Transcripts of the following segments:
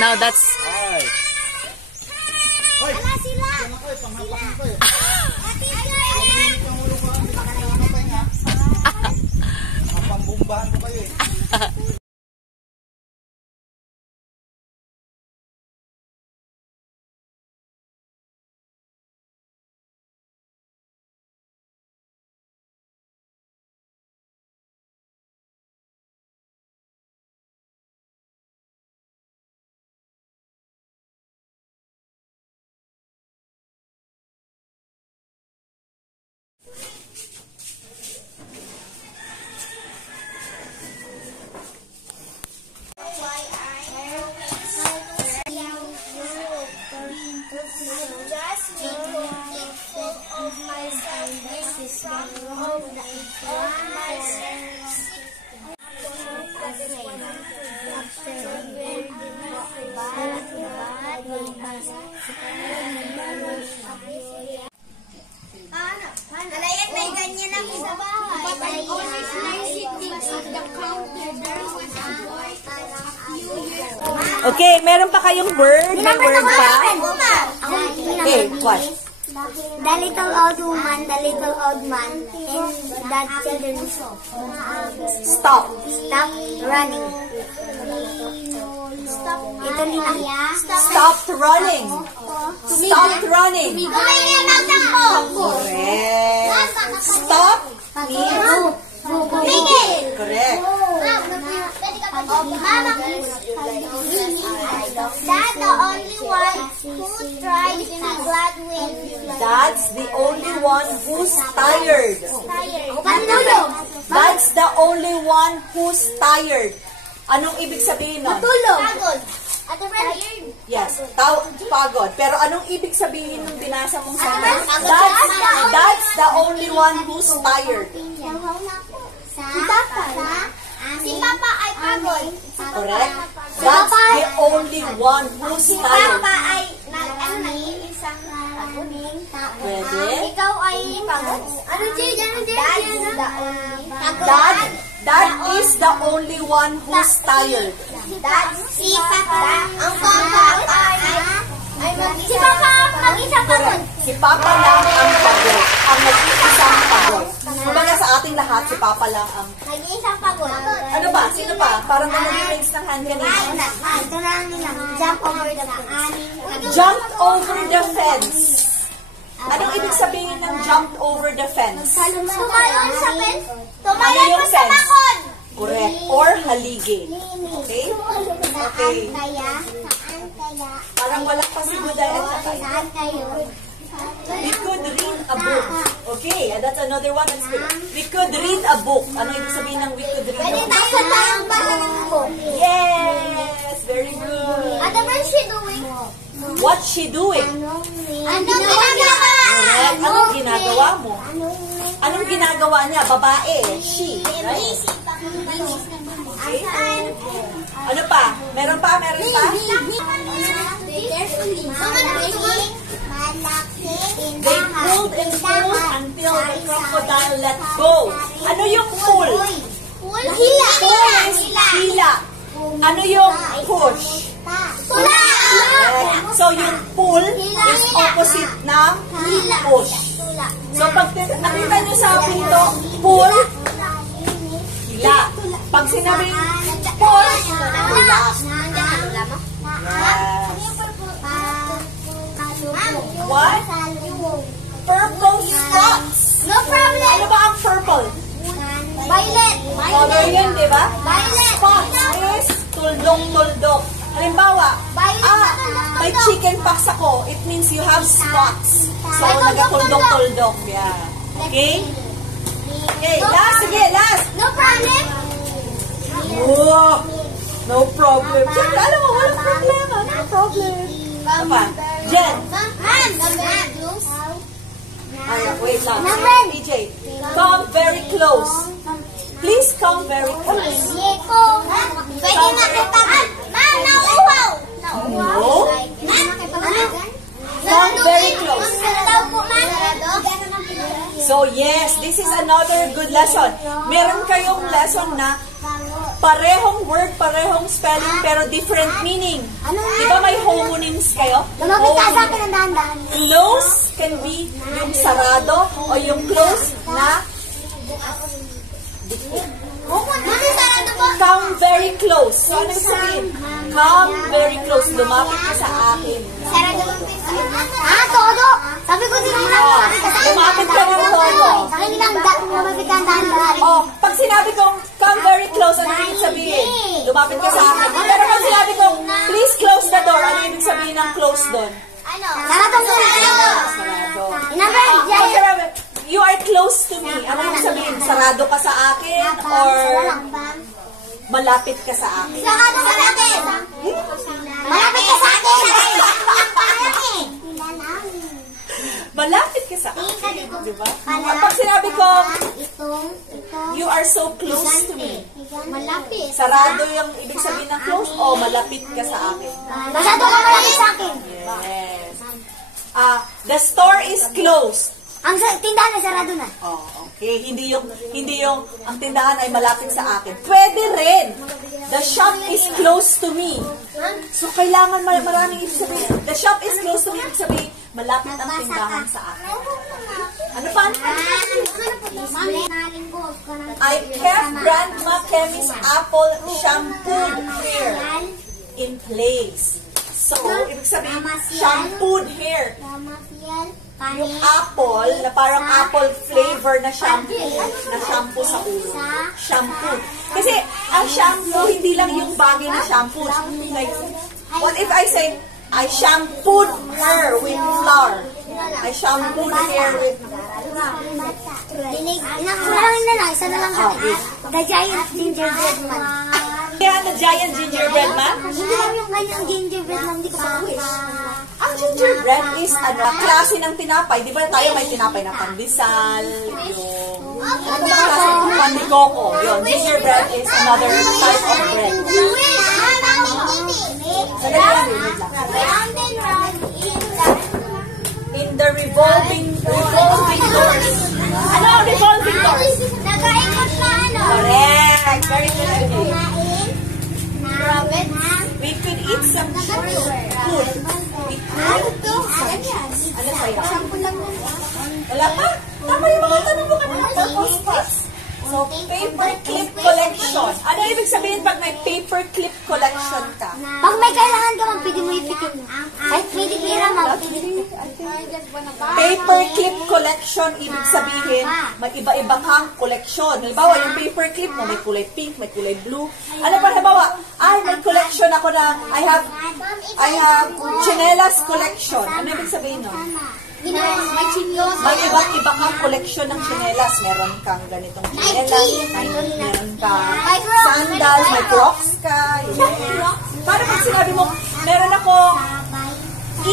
Now that's... Ay! Hoy! Wala sila! Panghapak ko eh. Pambumbahan ko kayo eh. Alayan, may ganyan ako sa bahay. Okay, meron pa kayong word? May word pa? Okay, what? The little old woman, the little old man, and the children Stop. stop running. Ito nila. Stopped running. Stopped running. Correct. Stop means correct. That's the only one who tried to be glad when That's the only one who's tired. Matulog. That's the only one who's tired. Anong ibig sabihin nun? Pagod. At the tired. Yes, pagod. Pero anong ibig sabihin nung binasa mong sentence? Pagod. That's the only one who's tired. Si Papa ay pagod. Correct? That's the only one who's Si tired. Papa ay nag-iisang paguning. Pwede? Ikaw ay pagod. Ano, Jay? That is the only one who's tired. Si Papa, ang Papa ay si Papa mag-isang pagod. Si Papa lang ang pagod. Ang nag-iisang pagod. Kumbaga sa ating lahat, si Papa lang ang... Nag-iisang pagod. Ano ba? Sino pa? Parang nag-raise ng hand kanina. Ito na lang nila. Jump over the fence. Jumped over the fence. Anong ibig sabihin ng jumped over the fence? Tumalon sa fence. Ano Tumalon yung pa sa fence? bakod. Correct. Or haligi. Okay? Okay. Saan kaya? Parang walang pasiguday at saka. Saan kayo? We could read a book. Okay, that's another one. That's good. We could read a book. Ano ibig sabihin ng we could read a Pwede book? tayo tayong bahala ng book. Yes! Very good. Ano ba siya doing? What's she doing? Anong ginagawa? Correct. Anong ginagawa mo? Anong ginagawa niya? Babae. She. Right? Okay. Ano pa? Meron pa? Meron pa? They pulled and pulled until the crocodile let go. Ano yung pull? Hila. Hila. Ano yung push? Tula. Correct. So yung pull is opposite ng push. So pag nakita nyo sa pinto, pull, hila. Pag sinabing push, hila. What? Purple spots. No problem. Ano ba ang purple? Violet. Color yun, di ba? Violet. Spots is tuldok-tuldok. Halimbawa, may chicken pox ako. It means you have spots. So, nagatuldok-tuldok. Yeah. Okay? Okay, last. Sige, last. No problem. Oh, no problem. Siyempre, alam mo, walang problema. No problem. Ano pa? Jen. Ay, wait lang. PJ, come very close. Please come very close. Pwede na kita. Ma'am, nauuhaw. No? Come very close. So yes, this is another good lesson. Meron kayong lesson na parehong word, parehong spelling, pero different meaning. Di ba may homonyms kayo? Lumapit ka sa akin ng dahan-dahan. Close can be yung sarado o yung close na dikit. Mami, sarado po. Come very close. So, ano ibig sabihin? Come very close. Lumapit ka sa akin. Sarado po. Todo. Sabi ko din lang lumapit ka sa akin. Lumapit ka ng todo. Sa akin lang, lumapit ka ng dahan-dahan. Oh, pag sinabi kong come very close, ano ibig sabihin? Lumapit ka sa akin. Pero pag sinabi kong please close the door, ano ibig sabihin ng close doon? Sarado po. Sarado. Number, Pag sinabi, you are close to me, ano ibig sabihin? Sarado ka sa akin or malapit ka sa akin? Sarado ka sa akin. Malapit ka sa akin. Malapit ka sa akin, di ba? At pag sinabi ko, you are so close to me, Malapit. sarado yung ibig sabihin ng close o malapit ka sa akin? Masyado ka malapit sa akin. Yes. The store is closed. Ang tindahan ay sarado na. Oh, okay. Hindi yung ang tindahan ay malapit sa akin. Pwede rin. The shop is close to me. So, kailangan maraming ibig sabihin. The shop is close to me. Ibig sabihin, malapit ang tindahan sa akin. Ano pa? I kept Grandma Kemi's apple shampooed hair in place. So, ibig sabihin, shampooed hair. Yung apple, na parang apple flavor na shampoo sa ulo. Shampoo. Kasi, ang shampoo, hindi lang yung bagay na shampoo. Like, what if I say, I shampooed her with flour. I shampooed her with... Marangin na lang, isa na lang kami. The Giant Gingerbread Man. Kaya the giant gingerbread man? Hindi lang yung kanyang gingerbread man, hindi ko pa wish. Ang gingerbread is klase ng tinapay. Di ba tayo may tinapay na pandesal, yung... Ano ba klase ng pandikoko? Yun, gingerbread is another type of bread. In the revolving doors. Ano ang revolving doors? Nag-aikot na ano? Correct. Very good idea. Rabbit. We could eat some food. We could eat some. Ano pa yun? Wala pa? Tama yung mga tanong mo kanina. Purple spots. So, paper clip collection. Ano ibig sabihin pag may paper clip collection ka? Pag may kailangan ka, pwede mo ipikit. Ay, pwede kira, Paper clip collection, ibig sabihin, may iba-iba kang collection. Halimbawa, yung paper clip mo, may kulay pink, may kulay blue. Ano pa, halimbawa, may collection ako na, I have chinelas collection. Ano ibig sabihin nun? May chinos. May iba't-iba kang collection ng chinelas. Meron kang ganitong chinelas, meron kang sandals, may crocs ka. Para pag sinabi mo, meron ako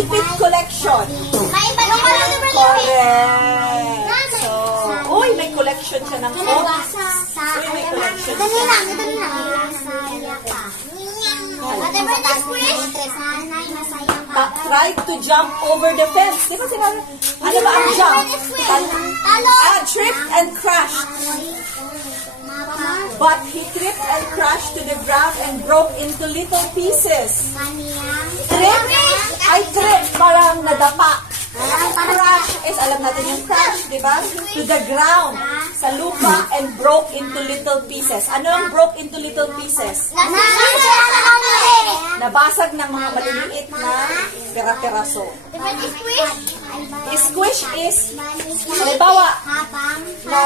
ipit collection. May iba na marami ba Correct. So, uy, may collection siya ng crocs. Uy, may collection Ito siya. lang. Masaya ka. Whatever the expression. Sana'y masaya ka. Try to jump over the fence. Di ba sinabi? Ano ba ang jump? Tripped and crashed. But he tripped and crashed to the ground and broke into little pieces. Trip? Ay, trip. Parang nadapa. Crash is, alam natin yung crash, di ba? To the ground, sa lupa, and broke into little pieces. Ano ang broke into little pieces? Nabasag ng mga maliliit na pera-peraso. Squish is, halimbawa, na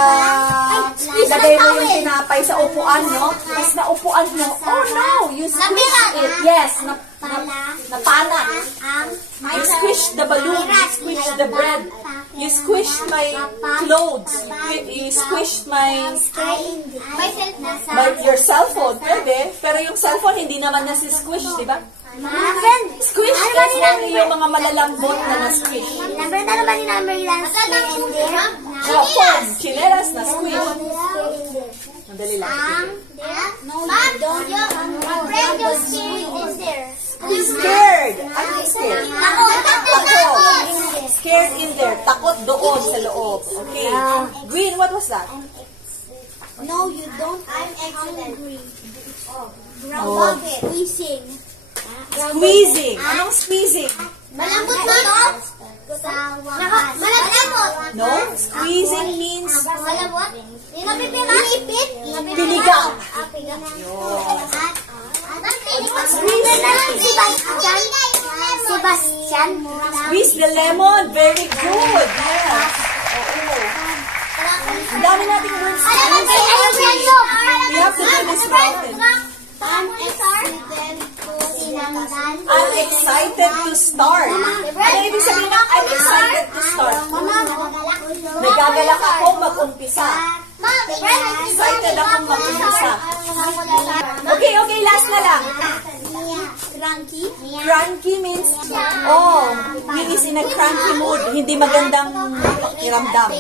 ilagay mo yung tinapay sa upuan, no? Tapos na upuan mo, oh no, you squish it. Yes, napana. You squish the balloon, you squish the bread, you squish my clothes, you squish your cellphone. Pwede, pero yung cellphone hindi naman na si squish, di ba? Squish is only yung mga malalambot na na-squish. Number na naman ni number lang. Oh, phone, chinelas na squish. Madali lang. Mom, don't you? My friend just in there. Scared. Ano yung scared? Takot. Scared in there. Takot doon sa loob. Okay. Green, what was that? No, you don't. I'm hungry. Oh. Squeezing. Squeezing. Anong squeezing? Malambot na. Malambot. No? Squeezing means Malambot. Pinipit. piniga. Sebastian. Squeeze the lemon. Very good. Yes. Oo. Ang dami nating words. We have to do this mountain. I'm excited to start. Ano ibig sabihin ng I'm excited to start? Nagagalak ako mag-umpisa. Excited akong mag-umpisa. Okay, last na lang. Cranky means, he is in a cranky mood. Hindi magandang pakiramdam.